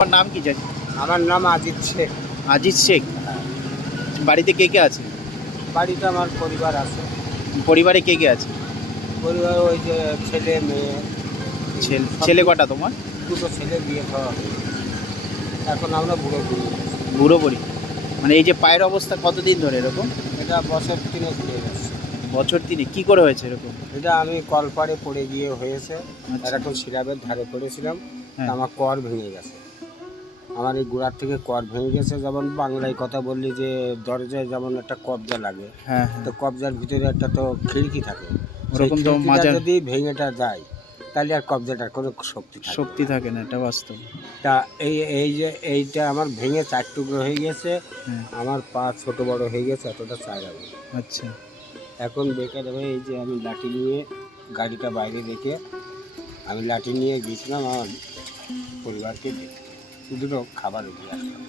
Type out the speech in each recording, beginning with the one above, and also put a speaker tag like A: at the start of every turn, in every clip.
A: তোমার নাম কি জানি?
B: আমার নাম আজিজ শেখ।
A: আজিজ শেখ। বাড়িতে কে কে আছে?
B: বাড়িতে আমার পরিবার আছে।
A: পরিবারে কে কে আছে?
B: পরিবার ওই যে ছেলে মেয়ে।
A: ছেলে ছেলে কটা তোমার?
B: দুটো ছেলে বিয়ে খাওয়া এখন আমরা বুড়ো বুড়ি।
A: বুড়ো বুড়ি। মানে এই যে পায়ের অবস্থা কতদিন ধরে এরকম?
B: এটা বছর তিনে ঘুরে গেছে।
A: বছর তিনে কি করে হয়েছে এরকম?
B: এটা আমি কলপাড়ে পড়ে গিয়ে হয়েছে।
A: আচ্ছা।
B: এরকম সিরাপের ধারে পড়েছিলাম।
A: হ্যাঁ।
B: আমার কর ভেঙে গেছে। আমার এই গোড়ার থেকে কর ভেঙে গেছে। যেমন বাংলায় কথা বললি যে দরজায় যেমন একটা কবজা লাগে
A: হ্যাঁ হ্যাঁ।
B: তো কবজার ভিতরে একটা তো খিড়কি থাকে। সেই
A: ওরকম তো
B: খিড়কিটা যদি ভেঙেটা যায় তাহলে আর কবজাটার কোনো শক্তি
A: শক্তি থাকে না এটা বাস্তব।
B: তা এই এই যে এইটা আমার ভেঙে চার টুকরো হয়ে গেছে।
A: হ্যাঁ।
B: আমার পা ছোট বড় হয়ে গেছে এতটা আমি
A: আচ্ছা।
B: এখন বেকার হয়ে এই যে আমি লাঠি নিয়ে গাড়িটা বাইরে রেখে আমি লাঠি নিয়ে গিয়েছিলাম আমার পরিবারকে দেখতে। দুটো খাবার আসলাম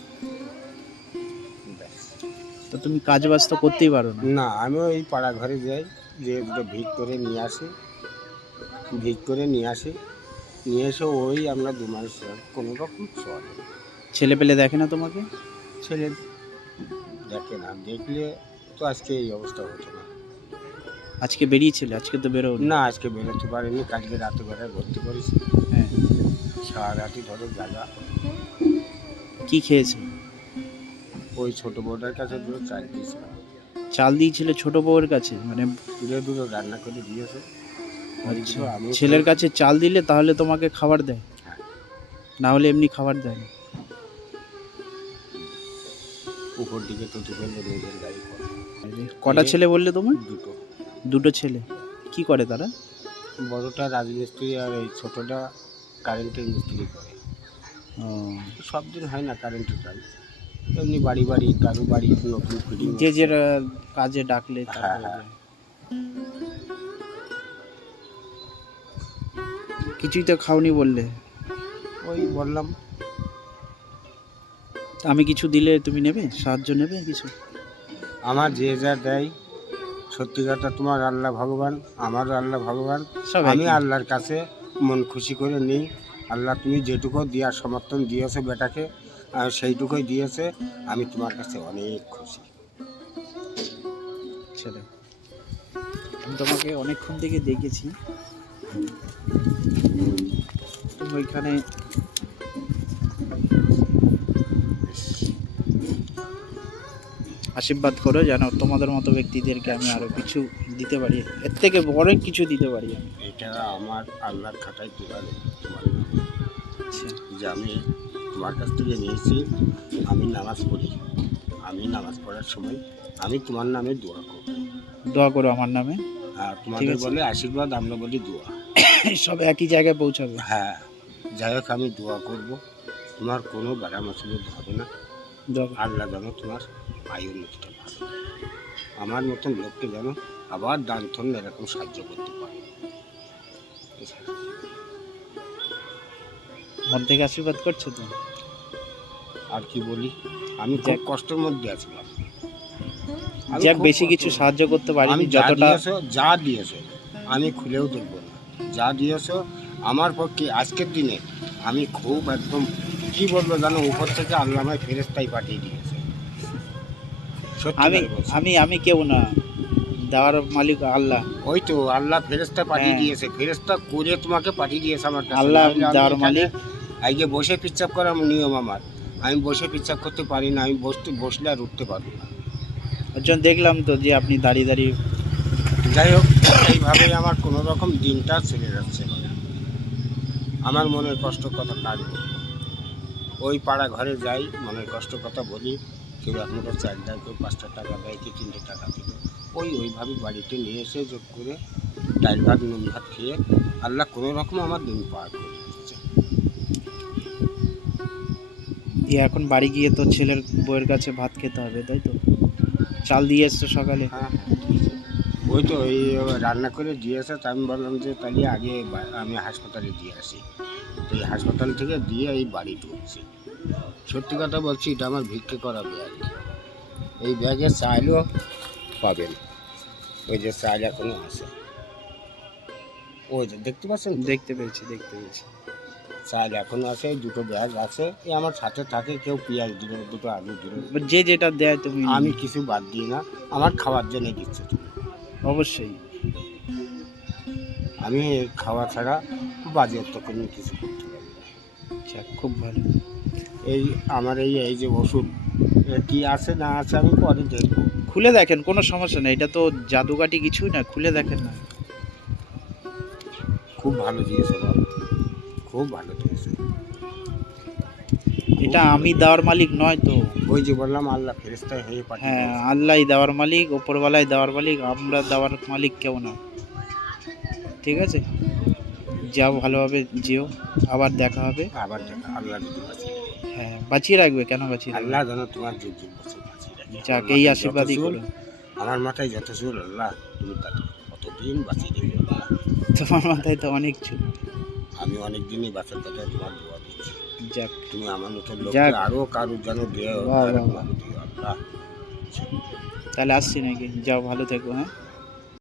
A: তো তুমি কাজ বাজ তো করতেই পারো না।
B: না আমি ওই পাড়া ঘরে যাই যে দুটো ভিক করে নিয়ে আসি। ভিক করে নিয়ে আসি। নিয়ে এসে ওই আমরা দু মাস কোনো রকম চলে
A: ছেলে পেলে দেখে না তোমাকে?
B: ছেলে দেখে না দেখলে তো আজকে এই অবস্থা হতো না।
A: আজকে বেরিয়েছিলে আজকে তো বেরো
B: না আজকে বেরোতে পারিনি কালকে রাতে বেলায় ভর্তি করেছি।
A: হ্যাঁ
B: সারা ধরো জায়গা
A: কি খেয়েছে?
B: ওই ছোট বউটার কাছে দুটো চাল দিয়েছিলাম
A: চাল দিয়েছিলে ছোট বউয়ের কাছে? মানে
B: যে দুটো রান্না করে দিয়েছে।
A: আচ্ছা ছেলের কাছে চাল দিলে তাহলে তোমাকে খাবার দেয়?
B: হ্যাঁ।
A: না হলে এমনি খাবার দেয় না?
B: উপর দিকে ফেললে নিজের গাড়ি
A: কটা ছেলে বললে তোমার?
B: দুটো।
A: দুটো ছেলে। কি করে তারা?
B: বড়টা রাজমিস্ত্রি আর এই ছোটটা কারেন্টের মিস্ত্রি করে।
A: ও,
B: সব দিন হয় না কারেন্টের কাজ। এমনি বাড়ি বাড়ি কারও বাড়ি নতুন ফিটিং
A: যে যে কাজে ডাকলে
B: হ্যাঁ, হ্যাঁ।
A: কিছুই তো খাওনি বললে।
B: ওই বললাম।
A: আমি কিছু দিলে তুমি নেবে? সাহায্য নেবে কিছু?
B: আমার যে যা দেয় সত্যি কথা তোমার আল্লাহ ভগবান আমারও আল্লাহ ভগবান। আমি। আল্লাহর কাছে মন খুশি করে নিই। আল্লাহ, তুমি যেটুকু দেওয়ার সমর্থন দিয়েছ বেটাকে সেইটুকুই দিয়েছে, আমি তোমার কাছে অনেক খুশি।
A: ছেলে আমি তোমাকে অনেকক্ষণ থেকে দেখেছি। ওইখানে আশীর্বাদ করো যেন তোমাদের মতো ব্যক্তিদেরকে আমি আরও কিছু দিতে পারি। এর থেকে বড় কিছু দিতে পারি আমি।
B: এটা আমার আল্লাহর খাতায় তোলা তোমার
A: আচ্ছা।
B: যে আমি তোমার কাছ থেকে নিয়েছি আমি নামাজ পড়ি। আমি নামাজ পড়ার সময় আমি তোমার নামে দোয়া করব
A: দোয়া করো আমার নামে।
B: আর তোমাদের বলে আশীর্বাদ আমরা বলি দোয়া।
A: সব একই জায়গায় পৌঁছাবে।
B: হ্যাঁ যাই হোক আমি দোয়া করব। তোমার কোনো বাড়া মুসিবত হবে না। আল্লাহ যেন তোমার আয় উন্নতিটা ভালো। আমার মতন লোককে যেন আবার দান থন এরকম সাহায্য করতে পারে।
A: মন থেকে আশীর্বাদ করছ তো
B: আর কি বলি? আমি খুব কষ্টের মধ্যে আমি
A: যাক বেশি কিছু সাহায্য করতে পারি
B: আমি যা
A: যতটা
B: দিয়েছ যা দিয়েছ আমি খুলেও দেখব না। যা দিয়েছ আমার পক্ষে আজকের দিনে আমি খুব একদম কি বলব জানো উপর থেকে আল্লাহ আমায় ফেরেস্তাই পাঠিয়ে দিয়েছে।
A: আমি আমি আমি কেউ না। দেওয়ার মালিক আল্লাহ।
B: ওই তো আল্লাহ ফেরেস্তা পাঠিয়ে
A: হ্যাঁ।
B: দিয়েছে। ফেরেস্তা করে তোমাকে পাঠিয়ে দিয়েছে আমার
A: আল্লাহ দেওয়ার মালিক।
B: আজকে বসে পিচ্ছাপ করার নিয়ম আমার। আমি বসে পিচ্ছাপ করতে পারি না আমি বসতে বসলে আর উঠতে পারব না।
A: জন্য দেখলাম তো যে আপনি দাঁড়িয়ে দাঁড়িয়ে
B: যাই হোক এইভাবেই আমার কোনো রকম দিনটা চলে যাচ্ছে। আমার মনের কষ্ট কথা কাজ ওই পাড়া ঘরে যাই মনের কষ্ট কথা বলি। কেউ এক মুঠো চাল দেয় কেউ পাঁচটা টাকা দেয় কেউ তিনটে টাকা দিল ওই ওইভাবে বাড়িতে নিয়ে এসে যোগ করে ডাল ভাত নুন ভাত খেয়ে আল্লাহ কোনো রকম আমার দিন পার করে দিচ্ছে
A: দিয়ে এখন বাড়ি গিয়ে তো ছেলের বউয়ের কাছে ভাত খেতে হবে তাই তো? চাল দিয়ে এসছো সকালে?
B: হ্যাঁ ওই তো ওই রান্না করে দিয়েছে তা আমি বললাম যে তাহলে আগে আমি হাসপাতালে দিয়ে আসি। তো এই হাসপাতাল থেকে দিয়ে এই বাড়ি ঢুকছি। সত্যি কথা বলছি এটা আমার ভিক্ষে করা ব্যাগ। এই ব্যাগে চাইলেও পাবেন। ওই যে চাল এখনও আছে। ওই যে দেখতে পাচ্ছেন
A: দেখতে পেয়েছি দেখতে পেয়েছি।
B: চাল এখনও আছে দুটো ব্যাগ আছে। এই আমার সাথে থাকে কেউ পেঁয়াজ দিল দুটো আলু দিল।
A: যে যেটা দেয় তুমি
B: আমি কিছু বাদ দিই না আমার খাওয়ার জন্য দিচ্ছে তুমি।
A: অবশ্যই।
B: আমি খাওয়া ছাড়া বাজেট তো কোনো কিছু করতে পারি
A: যাক, খুব ভালো।
B: এই আমার এই এই যে ওষুধ কি আছে না আছে আমি পরে দেখব।
A: খুলে দেখেন কোনো সমস্যা নেই এটা তো জাদুকাটি কিছুই না খুলে দেখেন না।
B: খুব ভালো বল খুব ভালো দিয়েছে
A: এটা আমি দেওয়ার মালিক নয় তো।
B: ওই যে বললাম আল্লাহ ফেরেস্তায় হয়ে পাঠিয়ে
A: হ্যাঁ
B: দিয়েছে।
A: আল্লাহ দেওয়ার মালিক ওপরওয়ালাই দেওয়ার মালিক আমরা দেওয়ার মালিক কেউ না। ঠিক আছে? যাও ভালোভাবে যেও আবার দেখা হবে।
B: আবার দেখা আল্লাহ
A: হ্যাঁ বাঁচিয়ে রাখবে কেন বাঁচিয়ে রাখবে?
B: আল্লাহ যেন তোমার যুগ যুগ বছর বাঁচিয়ে রাখে।
A: যাক এই আশীর্বাদই
B: চুল,
A: করো
B: আমার মাথায় যত চুল আল্লাহ তুমি কতদিন বাঁচিয়ে দেবে
A: তোমার মাথায় তো অনেক ছিল
B: আমি অনেক দিনই বাঁচার কথা তোমার দোয়া দিচ্ছি।
A: যাক।
B: তুমি আমার মতো
A: যাক।
B: আরও আরও কারোর যেন আল্লাহ।
A: তাহলে আসছি নাকি? যাও ভালো থেকো হ্যাঁ?